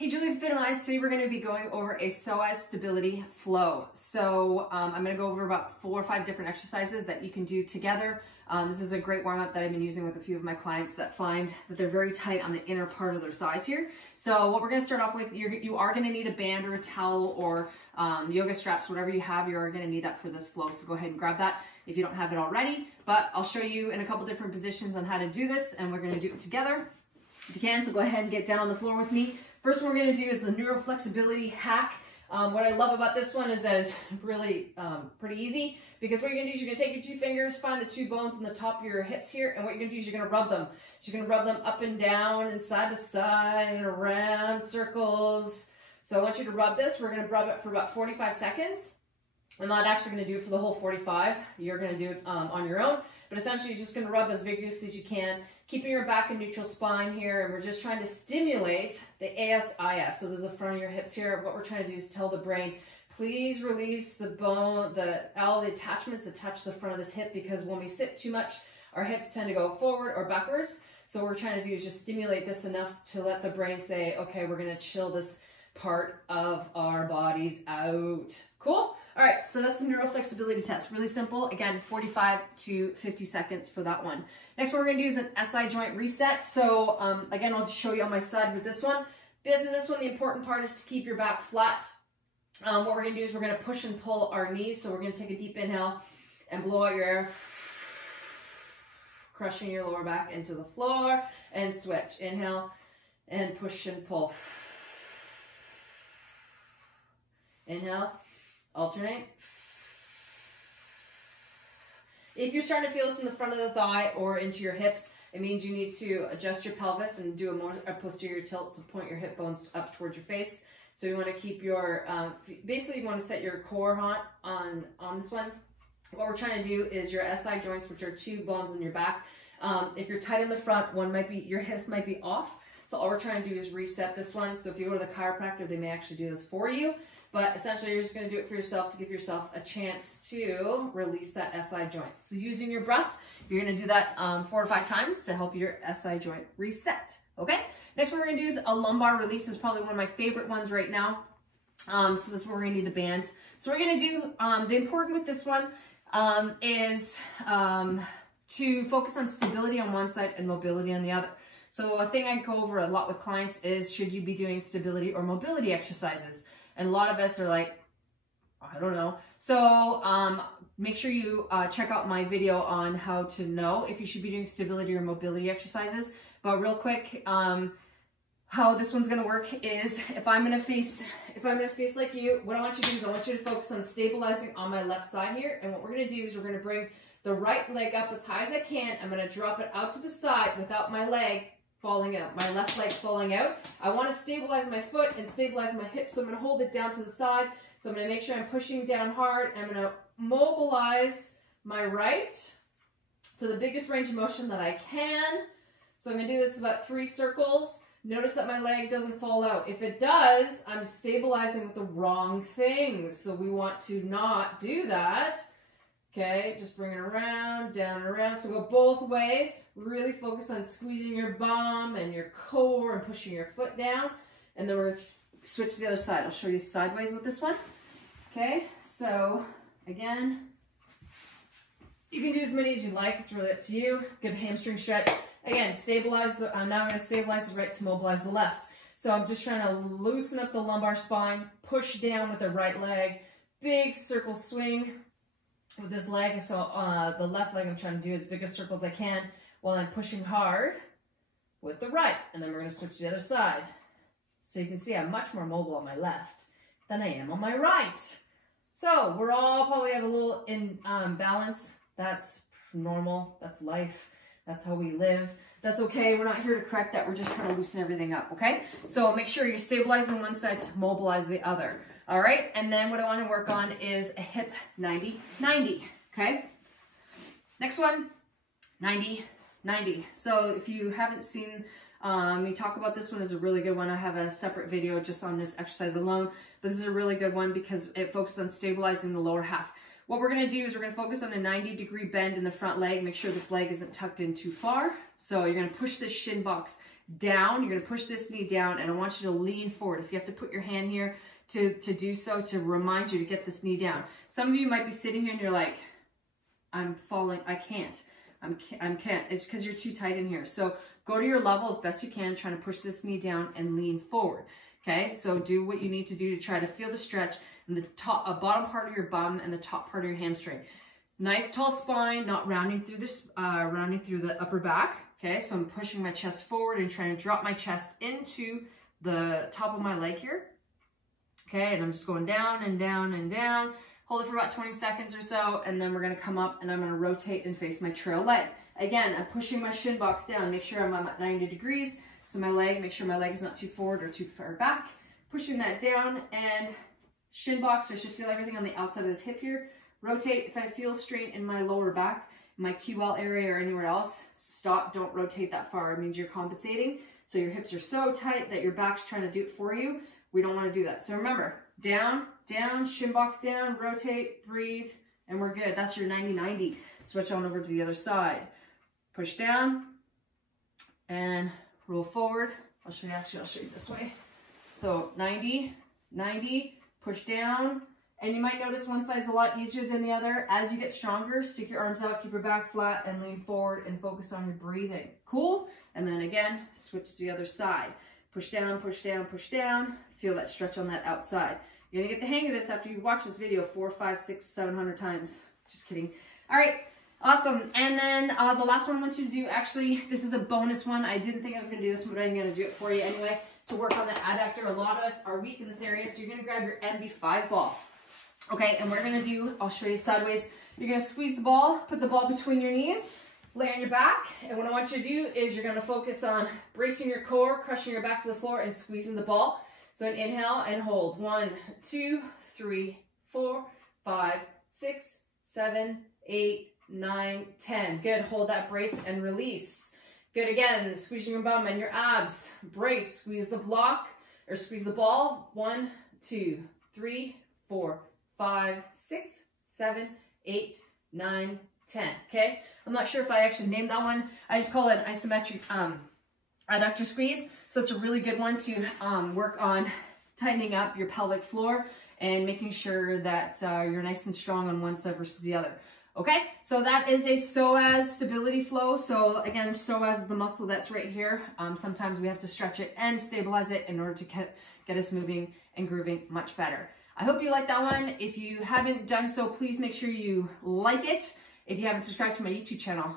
Hey, Julie Fit and Eyes. Today we're going to be going over a psoas stability flow. So I'm going to go over about 4 or 5 different exercises that you can do together. This is a great warm-up that I've been using with a few of my clients that find that they're very tight on the inner part of their thighs here. So what we're going to start off with, you are going to need a band or a towel or yoga straps, whatever you have, you're going to need that for this flow. So go ahead and grab that if you don't have it already. But I'll show you in a couple different positions on how to do this, and we're going to do it together if you can. So go ahead and get down on the floor with me. First one we're going to do is the neuro flexibility hack. What I love about this one is that it's really pretty easy, because what you're going to do is you're going to take your 2 fingers, find the 2 bones in the top of your hips here, and what you're going to do is you're going to rub them. You're going to rub them up and down and side to side and around circles. So I want you to rub this. We're going to rub it for about 45 seconds. I'm not actually going to do it for the whole 45. You're going to do it on your own. But essentially, you're just going to rub as vigorously as you can, keeping your back and neutral spine here. And we're just trying to stimulate the ASIS. So there's the front of your hips here. What we're trying to do is tell the brain, please release the bone, all the attachments that touch the front of this hip, because when we sit too much, our hips tend to go forward or backwards. So what we're trying to do is just stimulate this enough to let the brain say, okay, we're going to chill this part of our bodies out. Cool? All right, so that's the neuro flexibility test. Really simple. Again, 45 to 50 seconds for that one. Next one we're going to do is an SI joint reset. So again, I'll just show you on my side with this one. But this one, the important part is to keep your back flat. What we're going to do is we're going to push and pull our knees. So we're going to take a deep inhale and blow out your air, crushing your lower back into the floor, and switch. Inhale and push and pull. Inhale, alternate. If you're starting to feel this in the front of the thigh or into your hips, it means you need to adjust your pelvis and do a posterior tilt, so point your hip bones up towards your face. So you want to keep your, basically you want to set your core on this one. What we're trying to do is your SI joints, which are 2 bones in your back. If you're tight in the front, your hips might be off. So all we're trying to do is reset this one. So if you go to the chiropractor, they may actually do this for you. But essentially, you're just going to do it for yourself to give yourself a chance to release that SI joint. So using your breath, you're going to do that 4 or 5 times to help your SI joint reset. Okay? Next one we're going to do is a lumbar release. Is probably one of my favorite ones right now. So this is where we're going to need the band. So we're going to do, the important with this one is to focus on stability on one side and mobility on the other. So a thing I go over a lot with clients is, should you be doing stability or mobility exercises? And a lot of us are like, I don't know. So make sure you check out my video on how to know if you should be doing stability or mobility exercises. But real quick, how this one's going to work is, if I'm going to face like you, what I want you to do is I want you to focus on stabilizing on my left side here. And what we're going to do is we're going to bring the right leg up as high as I can. I'm going to drop it out to the side without my leg falling out, my left leg falling out. I want to stabilize my foot and stabilize my hip, so I'm going to hold it down to the side. So I'm going to make sure I'm pushing down hard. I'm going to mobilize my right to the biggest range of motion that I can. So I'm going to do this about 3 circles. Notice that my leg doesn't fall out. If it does, I'm stabilizing with the wrong things. So we want to not do that. Okay, just bring it around, down and around. So go both ways. Really focus on squeezing your bum and your core and pushing your foot down. And then we're going to switch to the other side. I'll show you sideways with this one. Okay, so again, you can do as many as you like. It's really up to you. Good hamstring stretch. Again, stabilize the, now I'm going to stabilize the right to mobilize the left. So I'm just trying to loosen up the lumbar spine, push down with the right leg, big circle swing with this leg. So the left leg I'm trying to do as big a circle as I can while I'm pushing hard with the right. And then we're going to switch to the other side. So you can see I'm much more mobile on my left than I am on my right. So we're all probably have a little imbalance. That's normal. That's life. That's how we live. That's okay. We're not here to correct that. We're just trying to loosen everything up, okay? So make sure you're stabilizing one side to mobilize the other. All right, and then what I want to work on is a hip 90-90, okay? Next one, 90-90. So if you haven't seen me talk about this one, is a really good one. I have a separate video just on this exercise alone, but this is a really good one because it focuses on stabilizing the lower half. What we're going to do is we're going to focus on a 90-degree bend in the front leg. Make sure this leg isn't tucked in too far. So you're going to push this shin box down. You're gonna push this knee down, and I want you to lean forward. If you have to put your hand here to do so, to remind you to get this knee down. Some of you might be sitting here and you're like, I'm falling, I can't. I can't. It's because you're too tight in here. So go to your level as best you can, trying to push this knee down and lean forward. Okay, so do what you need to do to try to feel the stretch in the top, bottom part of your bum and the top part of your hamstring. Nice tall spine, not rounding through this, rounding through the upper back. Okay, so I'm pushing my chest forward and trying to drop my chest into the top of my leg here. Okay, and I'm just going down and down and down. Hold it for about 20 seconds or so, and then we're gonna come up and I'm gonna rotate and face my trail leg. Again, I'm pushing my shin box down. Make sure I'm at 90 degrees. So my leg, make sure my leg is not too forward or too far back. Pushing that down and shin box. So I should feel everything on the outside of this hip here. Rotate. If I feel strain in my lower back, my QL area or anywhere else, stop, don't rotate that far. It means you're compensating. So your hips are so tight that your back's trying to do it for you. We don't want to do that. So remember, down, down, shin box down, rotate, breathe, and we're good. That's your 90-90. Switch on over to the other side. Push down and roll forward. I'll show you this way. So 90, 90, push down. And you might notice one side's a lot easier than the other. As you get stronger, stick your arms out, keep your back flat, and lean forward and focus on your breathing. Cool? And then again, switch to the other side. Push down, push down, push down. Feel that stretch on that outside. You're gonna get the hang of this after you watch this video 4, 5, 6, 700 times. Just kidding. All right, awesome. And then the last one I want you to do, actually, this is a bonus one. I didn't think I was gonna do this one, but I'm gonna do it for you anyway, to work on the adductor. A lot of us are weak in this area, so you're gonna grab your MB5 ball. Okay, and we're gonna do, I'll show you sideways. You're gonna squeeze the ball, put the ball between your knees, lay on your back, and what I want you to do is you're gonna focus on bracing your core, crushing your back to the floor, and squeezing the ball. So an inhale and hold. 1, 2, 3, 4, 5, 6, 7, 8, 9, 10. Good, hold that brace and release. Good, again, squeezing your bum and your abs. Brace, squeeze the block, or squeeze the ball. 1, 2, 3, 4, 5, 6, 7, 8, 9, 10. Okay, I'm not sure if I actually named that one. I just call it an isometric adductor squeeze. So it's a really good one to work on tightening up your pelvic floor and making sure that you're nice and strong on one side versus the other. Okay, so that is a psoas stability flow. So again, psoas is the muscle that's right here. Sometimes we have to stretch it and stabilize it in order to get us moving and grooving much better. I hope you like that one. If you haven't done so, please make sure you like it. If you haven't subscribed to my YouTube channel,